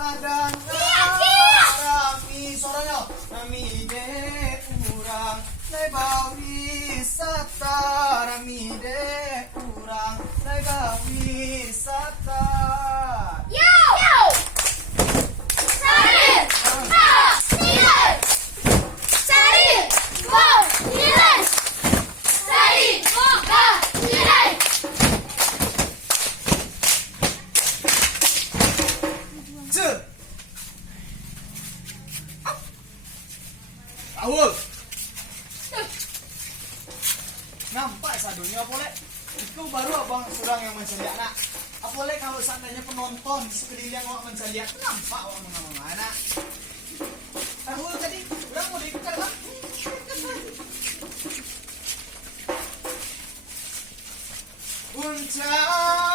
sadang rami suaranya rami de urang lai bau wisata rami de urang lai bau wisata Awal. Nampak sadunya boleh. Itu baru abang surang yang mencari anak. Apalagi kalau seandainya penonton di sekeliling awak mencari anak, nampak awak mana-mana. Awal tadi, udah mau diikat lah. Puncak